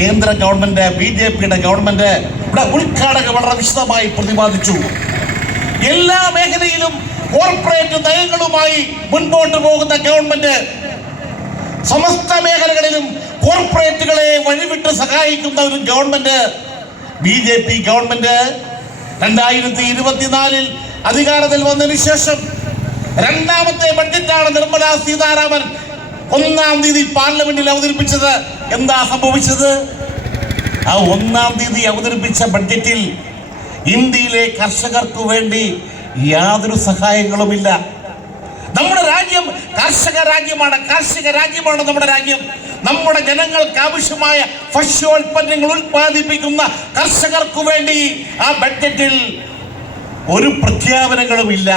കേന്ദ്ര government, BJP-യുടെ government ഇവിടെ ഉദ്ഘാടകം വളരെ വിശദമായി പ്രതിപാദിച്ചു. എല്ലാ മേഖലയിലും കോർപ്പറേറ്റ് നയങ്ങളുമായി മുൻപോട്ട് പോകുന്ന ഗവൺമെന്റ്, സമസ്ത മേഖലകളിലും കോർപ്പറേറ്റുകളെ വഴിവിട്ട് സഹായിക്കുന്ന ഒരു ഗവൺമെന്റ് BJP ഗവൺമെന്റ് 2024 അധികാരത്തിൽ വന്നതിന് ശേഷം രണ്ടാമത്തെ ബഡ്ജറ്റാണ് നിർമ്മല സീതാരാമൻ 1-ാം തീയതി പാർലമെന്റിൽ അവതരിപ്പിച്ചത്. എന്താ സംഭവിച്ചത്? ആ 1-ാം തീയതി അവതരിപ്പിച്ച ബഡ്ജറ്റിൽ ഇന്ത്യയിലെ കർഷകർക്ക് വേണ്ടി യാതൊരു സഹായങ്ങളുമില്ല. നമ്മുടെ രാജ്യം കാർഷിക രാജ്യമാണ് നമ്മുടെ രാജ്യം. നമ്മുടെ ജനങ്ങൾക്ക് ആവശ്യമായ ഭക്ഷ്യോൽപ്പന്നങ്ങൾ ഉൽപ്പാദിപ്പിക്കുന്ന കർഷകർക്ക് വേണ്ടി ആ ബഡ്ജറ്റിൽ ഒരു പ്രഖ്യാപനങ്ങളുമില്ല.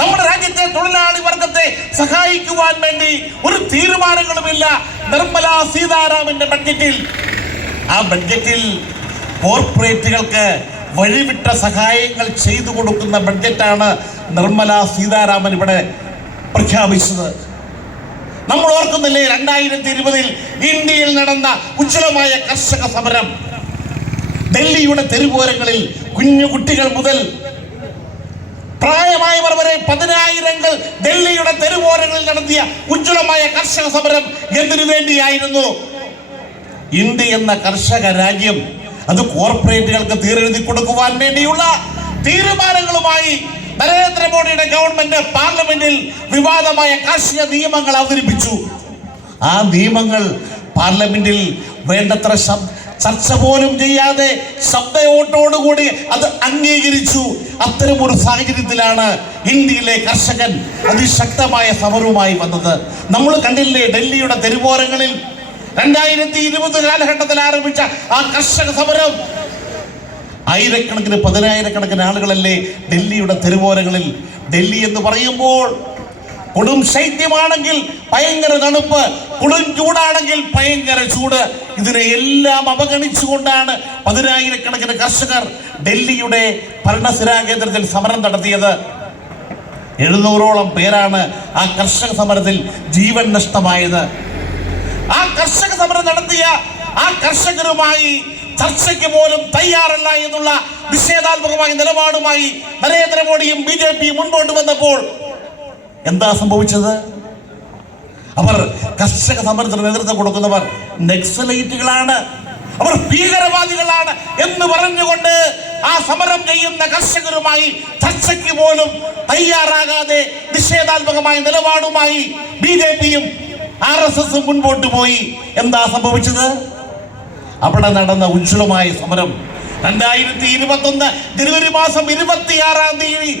നമ്മുടെ രാജ്യത്തെ തൊഴിലാളി വർഗത്തെ സഹായിക്കുവാൻ വേണ്ടി ഒരു തീരുമാനങ്ങളുമില്ല നിർമ്മല സീതാരാമന്റെ ബഡ്ജറ്റിൽ. ആ ബഡ്ജറ്റിൽ കോർപ്പറേറ്റുകൾക്ക് വഴിവിട്ട സഹായങ്ങൾ ചെയ്തു കൊടുക്കുന്ന ബഡ്ജറ്റാണ് നിർമ്മല സീതാരാമൻ ഇവിടെ പ്രഖ്യാപിച്ചത്. നമ്മൾ ഓർക്കുന്നില്ലേ 2020 ഇന്ത്യയിൽ നടന്ന ഉജ്ജ്വലമായ കർഷക സമരം? ഡൽഹിയുടെ തെരുവോരങ്ങളിൽ കുഞ്ഞു കുട്ടികൾ മുതൽ പ്രായമായവർ വരെ 10,000 ഡൽഹിയുടെ തെരുവോരങ്ങളിൽ നടത്തിയ ഉജ്ജ്വലമായ കർഷക സമരം എന്തിനു വേണ്ടിയായിരുന്നു? ഇന്ത്യ എന്ന കർഷക രാജ്യം അത് കോർപ്പറേറ്റുകൾക്ക് തീരെഴുതി കൊടുക്കുവാൻ വേണ്ടിയുള്ള തീരുമാനങ്ങളുമായി നരേന്ദ്രമോദിയുടെ ഗവൺമെന്റ് പാർലമെന്റിൽ വിവാദമായ കാർഷിക നിയമങ്ങൾ അവതരിപ്പിച്ചു. ആ നിയമങ്ങൾ പാർലമെന്റിൽ വേണ്ടത്ര ചർച്ച പോലും ചെയ്യാതെ ശബ്ദവോട്ടോടുകൂടി അത് അംഗീകരിച്ചു. അത്തരമൊരു സാഹചര്യത്തിലാണ് ഇന്ത്യയിലെ കർഷകൻ അതിശക്തമായ സമരവുമായി വന്നത്. നമ്മൾ കണ്ടില്ലേ ഡൽഹിയുടെ തെരുവോരങ്ങളിൽ 2020 കാലഘട്ടത്തിൽ ആരംഭിച്ച ആ കർഷക സമരം. ആയിരക്കണക്കിന് 10,000-കണക്കിന് ആളുകളല്ലേ ഡൽഹിയുടെ തെരുവോരങ്ങളിൽ. ഡൽഹി എന്ന് പറയുമ്പോൾ കൊടും ശൈത്യമാണെങ്കിൽ ഭയങ്കര തണുപ്പ്, കൊടും ചൂടാണെങ്കിൽ ഭയങ്കര ചൂട്. ഇതിനെ എല്ലാം അവഗണിച്ചുകൊണ്ടാണ് 10,000-കണക്കിന് കർഷകർ ഡൽഹിയുടെ ഭരണസിരാ കേന്ദ്രത്തിൽ സമരം നടത്തിയത്. 700-ഓളം പേരാണ് ആ കർഷക സമരത്തിൽ ജീവൻ നഷ്ടമായത്. ആ കർഷക സമരം നടത്തിയ ആ കർഷകരുമായി ചർച്ചയ്ക്ക് പോലും തയ്യാറല്ല എന്നുള്ള നിഷേധാത്മകമായ നിലപാടുമായി നരേന്ദ്രമോദിയും BJP-യും മുൻപോട്ട് വന്നപ്പോൾ എന്താ സംഭവിച്ചത്? അവർ കർഷക സമരത്തിന് നേതൃത്വം കൊടുക്കുന്നവർ നക്സലൈറ്റുകളാണ്, അവർ ഭീകരവാദികളാണ് എന്ന് പറഞ്ഞുകൊണ്ട് ആ സമരം ചെയ്യുന്ന കർഷകരുമായി ചർച്ചയ്ക്ക് പോലും തയ്യാറാകാതെ നിഷേധാത്മകമായ നിലപാടുമായി BJP-യും RSS-ഉം മുൻപോട്ട് പോയി. എന്താ സംഭവിച്ചത്? അവിടെ നടന്ന ഉജ്ജ്വലമായ സമരം 2021 ജനുവരി മാസം 26-ാം തീയതി